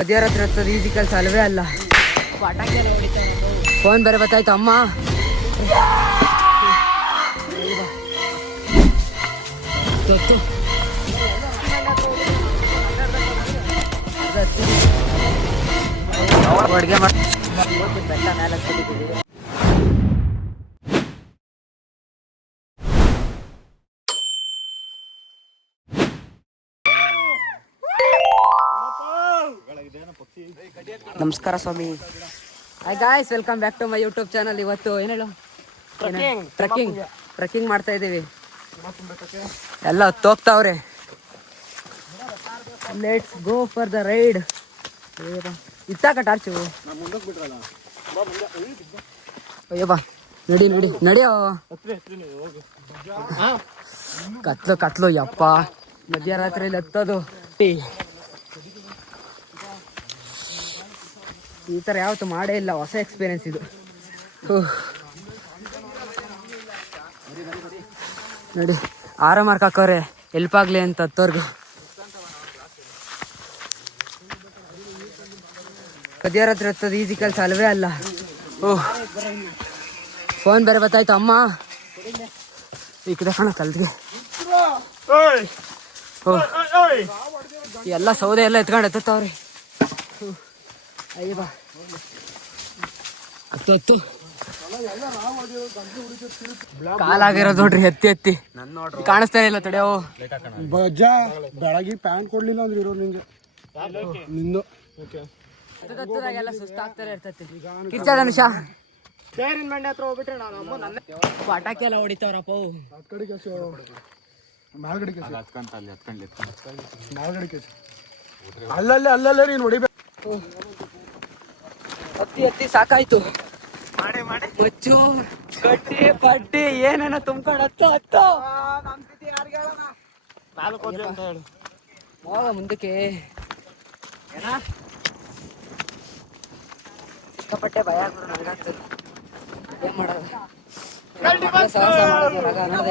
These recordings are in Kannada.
ಮಧ್ಯಾಹ್ನ ಹತ್ರ ಈಸಿ ಕೆಲಸ ಅಲ್ವೇ ಅಲ್ಲ. ಫೋನ್ ಬೇರೆ ಗೊತ್ತಾಯ್ತು ಅಮ್ಮ. ಅಡುಗೆ ಮಾಡಿ ಬೆಟ್ಟ ಮೇಲೆ ಹತ್ತಿದ್ದೀವಿ. ನಮಸ್ಕಾರ ಸ್ವಾಮಿ. Hi guys, welcome back to my YouTube channel. ಇವತ್ತು ಏನು ಹೇಳು, ಟ್ರೆಕ್ಕಿಂಗ್ ಮಾಡ್ತಾ ಇದ್ದೀವಿ. ಎಲ್ಲ ಹೋಗ್ತಾವ್ರೆ. Let's go for the ride. ಇತ್ತಾಕ ಟಾರ್ಚು ಅಯ್ಯಪ್ಪ, ನಡಿ ನಡಿ ನಡಿಯೋ. ಕತ್ಲು ಕತ್ಲು ಯಪ್ಪ, ಮಧ್ಯರಾತ್ರಿಯಲ್ಲಿ ಹತ್ತೋದು. ಈ ಥರ ಯಾವತ್ತು ಮಾಡೇ ಇಲ್ಲ, ಹೊಸ ಎಕ್ಸ್ಪೀರಿಯನ್ಸ್ ಇದು. ನೋಡಿ ಆರಾಮ ಮಾರ್ಕ್ ಹಾಕೋರೆ, ಹೆಲ್ಪ್ ಆಗಲಿ ಅಂತ ಹತ್ತೋರ್ಗು. ಮಧ್ಯರಾತ್ರಿ ಹತ್ತೋದು ಈಸಿ ಕೆಲಸ ಅಲ್ವೇ ಅಲ್ಲ. ಫೋನ್ ಬೇರೆ ಗೊತ್ತಾಯ್ತು ಅಮ್ಮ. ಈ ಕಡೆ ಕಾಣ ಕಲ್ಗೆ ಎಲ್ಲ ಸೌದೆ ಎಲ್ಲ ಎತ್ಕೊಂಡು ಎತ್ತವ್ರಿ. ಅಯ್ಯ ಬಾ, ಹತ್ತು ಹತ್ತು ಕಾಲಾಗಿರೋದು ನೋಡ್ರಿ, ಎತ್ತಿ ಎತ್ತಿ ಕಾಣಿಸ್ತಾನೆ ಇಲ್ಲ. ತಡೆಯೋ ಬಜ್ಜ ಬೆಳಗ್ಗೆ ಪ್ಯಾಂಟ್ ಕೊಡ್ಲಿಲ್ಲ ಅಂದ್ರೆ ಇರೋ ನಿಂಗೆ ನಿಂದು ಎಲ್ಲ ಸುಸ್ತಾಗ್ತಾರೆ ಇರ್ತೈತಿ. ಕಿರ್ಚಾ ಧನುಷ ಪಟಾಕಿ ಎಲ್ಲ ಹೊಡಿತಾವ್ರಪ್ಪ. ಅಲ್ಲಲ್ಲೇ ನೀನು ಹೊಡಿಬೇಕು. ಹತ್ತಿ ಹತ್ತಿ ಸಾಕಾಯ್ತು. ಬಚ್ಚು ಕಟ್ಟಿ ಪಟ್ಟಿ ಏನೇನೋ ತುಂಬ್ಕೊಂಡು ಹತ್ತು ಹತ್ತು ಹೋಗ ಮುಂದಕ್ಕೆ. ಸಿಕ್ಕಾಪಟ್ಟೆ ಭಯ ಆಗ್ತದೆ ನಂಗಾಗ್ತದೆ. ಏನ್ ಮಾಡೋದು,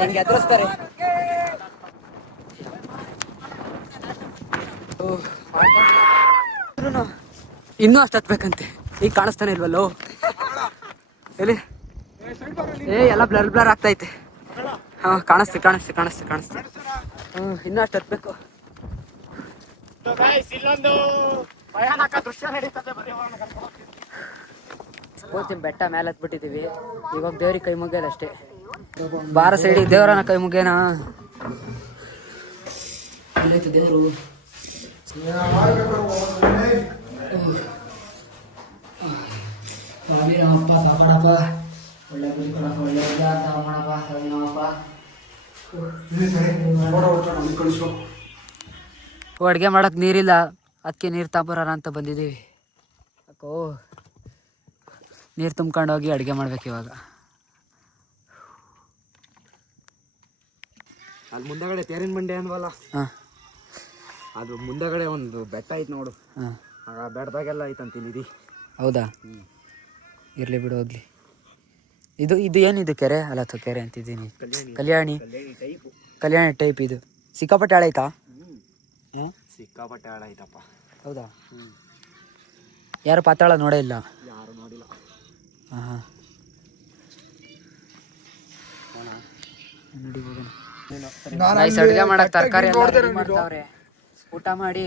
ಹೆಂಗೆ ಎದುರಿಸ್ತಾರೆ. ಇನ್ನೂ ಅಷ್ಟು ಹತ್ಬೇಕಂತೆ. ಈಗ ಕಾಣಿಸ್ತಾನೆ ಇಲ್ವಲ್ಲೋ ಎಲ್ಲಿ? ಎಲ್ಲ ಬ್ಲರ್ ಬ್ಲರ್ ಆಗ್ತೈತೆ. ಹಾ, ಕಾಣಿಸ್ತೆ ಕಾಣಿಸ್ತೆ ಕಾಣಿಸ್ತೆ ಕಾಣಿಸ್ತೆ. ಇನ್ನೂ ಅಷ್ಟು ಹತ್ಬೇಕು. ಬೆಟ್ಟ ಮೇಲೆ ಹತ್ಬಿಟ್ಟಿದೀವಿ. ಇವಾಗ ದೇವ್ರಿಗೆ ಕೈ ಮುಗ್ಯೋದ ಅಷ್ಟೇ. ಬಾರ ಸೈಡಿಗೆ ದೇವರನ್ನ ಕೈ ಮುಗ್ಯನಾ. ಎಲ್ಲೈತೆ ದೇವರು? ಸ್ವಾಮಿ ನಮ್ಮಪ್ಪ ಕಾಪಾಡಪ್ಪ, ಒಳ್ಳೆ ಬುದ್ಧಿ ಕೊಡಪ್ಪ, ಒಳ್ಳೆ ಮಾಡಪ್ಪ ಸ್ವಾಮಿ ನಮ್ಮಪ್ಪ. ಅಡುಗೆ ಮಾಡಕ್ಕೆ ನೀರಿಲ್ಲ, ಅದಕ್ಕೆ ನೀರು ತಗೊಂಬರೋಣ ಅಂತ ಬಂದಿದ್ದೀವಿ. ಯಾಕೋ ನೀರು ತುಂಬ್ಕೊಂಡು ಹೋಗಿ ಅಡುಗೆ ಮಾಡ್ಬೇಕು ಇವಾಗ. ಅಲ್ಲಿ ಮುಂದಗಡೆ ತೇರಿನ ಬಂಡೆ ಅನ್ವಲ್ಲ, ಅದು ಮುಂದಗಡೆ ಒಂದು ಬೆಟ್ಟ ಐತೆ ನೋಡು. ಆ ಬೆಟ್ಟದಾಗೆಲ್ಲ ಐತಂತೀನಿ. ಹೌದಾ? ಇರಲಿ ಬಿಡು, ಹೋಗ್ಲಿ. ಇದು ಇದು ಏನಿದು ಕೆರೆ ಅಲ್ಲ, ಅಥವಾ ಕೆರೆ ಅಂತಿದ್ದೀನಿ. ಕಲ್ಯಾಣಿ ಟೈಪ್. ಇದು ಸಿಕ್ಕಾಪಟ್ಟೆ ಆಳ ಐತಾ? ಸಿಕ್ಕಾಪಟ್ಟೆ ಆಳ ಐತಪ್ಪ. ಹೌದಾ? ಯಾರು ಪಾತಾಳ ನೋಡೇ ಇಲ್ಲ? ಯಾರು ನೋಡಿಲ್ಲ. ಹಾಂ ನೋಡಿ ಹೋಗೋಣ. ಅಡುಗೆ ಮಾಡಕ್ಕೆ ತರಕಾರಿ ಎಲ್ಲ ಮಾಡ್ತಾವ್ರೆ. ಊಟ ಮಾಡಿ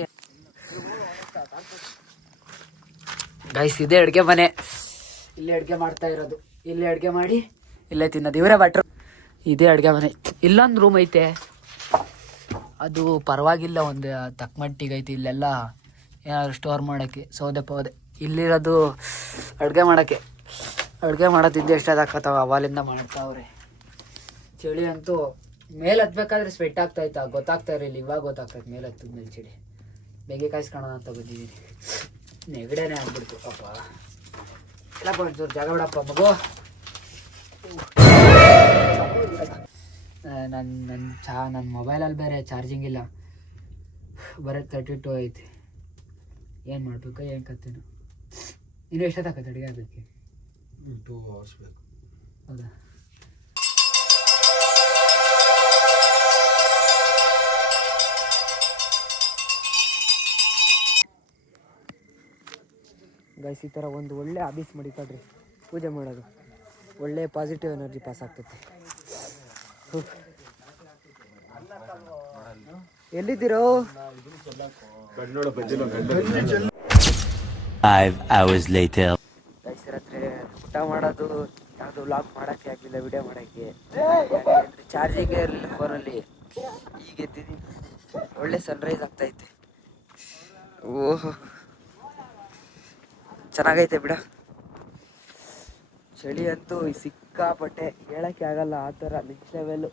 ಗೈಸ್, ಇದೇ ಅಡುಗೆ ಮನೆ. ಇಲ್ಲೇ ಅಡುಗೆ ಮಾಡ್ತಾ ಇರೋದು, ಇಲ್ಲೇ ಅಡುಗೆ ಮಾಡಿ ಇಲ್ಲೇ ತಿನ್ನೋದು. ಇವರೇ ಭಟ್ರು. ಇದೇ ಅಡುಗೆ ಮನೆ. ಇಲ್ಲೊಂದು ರೂಮ್ ಐತೆ, ಅದು ಪರವಾಗಿಲ್ಲ, ಒಂದು ತಕ್ಕ ಮಟ್ಟಿಗೆ ಐತಿ. ಇಲ್ಲೆಲ್ಲ ಏನಾದ್ರು ಸ್ಟೋರ್ ಮಾಡೋಕ್ಕೆ ಸೌದೆ ಪೌದೆ. ಇಲ್ಲಿರೋದು ಅಡುಗೆ ಮಾಡೋಕ್ಕೆ. ಅಡುಗೆ ಮಾಡೋದಿದ್ದು ಎಷ್ಟಾದಾಕತ್ತಾವ ಅವಾಲಿಂದ ಮಾಡ್ತಾವ್ರೆ. ಚಳಿ ಅಂತೂ ಮೇಲೆ ಹತ್ಬೇಕಾದ್ರೆ ಸ್ವೆಟ್ ಆಗ್ತಾಯ್ತಾ, ಗೊತ್ತಾಗ್ತಾ ಇರಲಿಲ್ಲ. ಇವಾಗ ಗೊತ್ತಾಗ್ತೈತೆ ಮೇಲೆ ಹತ್ತಿದ್ಮೇಲೆ ಚಳಿ. ಬೆಂಕಿ ಕಾಯಿಸ್ಕೊಳ್ಳೋಣ ಅಂತ ಬಂದಿದ್ದೀನಿ. ನೆಗಡೆನೇ ಆಗ್ಬಿಡ್ತು ಅಪ್ಪ. ಎಲ್ಲಪ್ಪ ಒಂಚೂರು ಜಾಗ ಬಿಡಪ್ಪ ಮಗು. ನನ್ನ ಮೊಬೈಲಲ್ಲಿ ಬೇರೆ ಚಾರ್ಜಿಂಗ್ ಇಲ್ಲ, ಬರೀ 32 ಐತಿ. ಏನು ಮಾಡಬೇಕು ಏನು ಕತ್ತೇನು. ಇನ್ನೂ ಎಷ್ಟೊತ್ತಾಕತ್ತೆ ಅಡುಗೆ ಆಗೋಕ್ಕೆ? 2 hours ಬೇಕು. ಹೌದಾ? ಗೈಸ್ ಈ ಥರ ಒಂದು ಒಳ್ಳೆ ಹ್ಯಾಬಿಟ್ಸ್ ಮಡಿಕೊಳ್ರಿ, ಪೂಜೆ ಮಾಡೋದು. ಒಳ್ಳೆ ಪಾಸಿಟಿವ್ ಎನರ್ಜಿ ಪಾಸ್ ಆಗ್ತೈತೆ. ಎಲ್ಲಿದ್ದೀರೋ? 5 hours later. ಗೈಸ್ ರಾತ್ರಿ ಊಟ ಮಾಡೋದು ಯಾವುದು ವ್ಲಾಗ್ ಮಾಡೋಕ್ಕೆ ಆಗಲಿಲ್ಲ, ವಿಡಿಯೋ ಮಾಡೋಕ್ಕೆ ಚಾರ್ಜಿಂಗೇ ಇರಲಿಲ್ಲ ಫೋನಲ್ಲಿ. ಈಗ ಎತ್ತಿದ್ದೀನಿ, ಒಳ್ಳೆ ಸನ್ರೈಸ್ ಆಗ್ತೈತೆ. ಓಹೋ ಚೆನ್ನಾಗೈತೆ ಬಿಡ. ಚಳಿ ಅಂತೂ ಸಿಕ್ಕಾಪಟ್ಟೆ, ಹೇಳಕ್ಕೆ ಆಗಲ್ಲ, ಆ ಥರ ನೆಕ್ಸ್ಟ್ ಲೆವೆಲ್.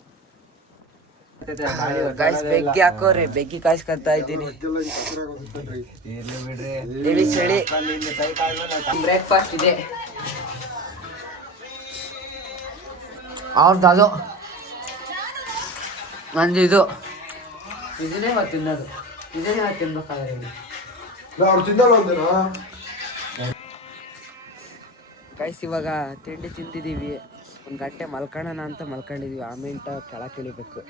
ಗಾಯ್ಸ್ ಬೆಗ್ಗಿ ಹಾಕೋರಿ, ಬೆಗ್ಗಿ ಕಾಯ್ಸ್ಕೊಂತ ಇದ್ದೀನಿ. ಹೆವಿ ಚಳಿ. ಬ್ರೇಕ್ಫಾಸ್ಟ್ ಇದೆ ಅವ್ರದ್ದು, ಅದು ನಂದು ಇದು. ಇದನ್ನೇ ಮತ್ತೆ ತಿನ್ನೋದು, ಇದನ್ನೇ ಮತ್ತೆ ತಿನ್ಬೇಕಾದ್ರೆ. ಗೈಸ್ ಇವಾಗ ತಿಂಡಿ ತಿಂತಿದ್ದೀವಿ, 1 ಗಂಟೆ ಮಲ್ಕೊಳ್ಳೋಣ ಅಂತ ಮಲ್ಕೊಂಡಿದ್ದೀವಿ. ಆಮೇಲೆ ಕೆಳಗೆ ಇಳಿಬೇಕು.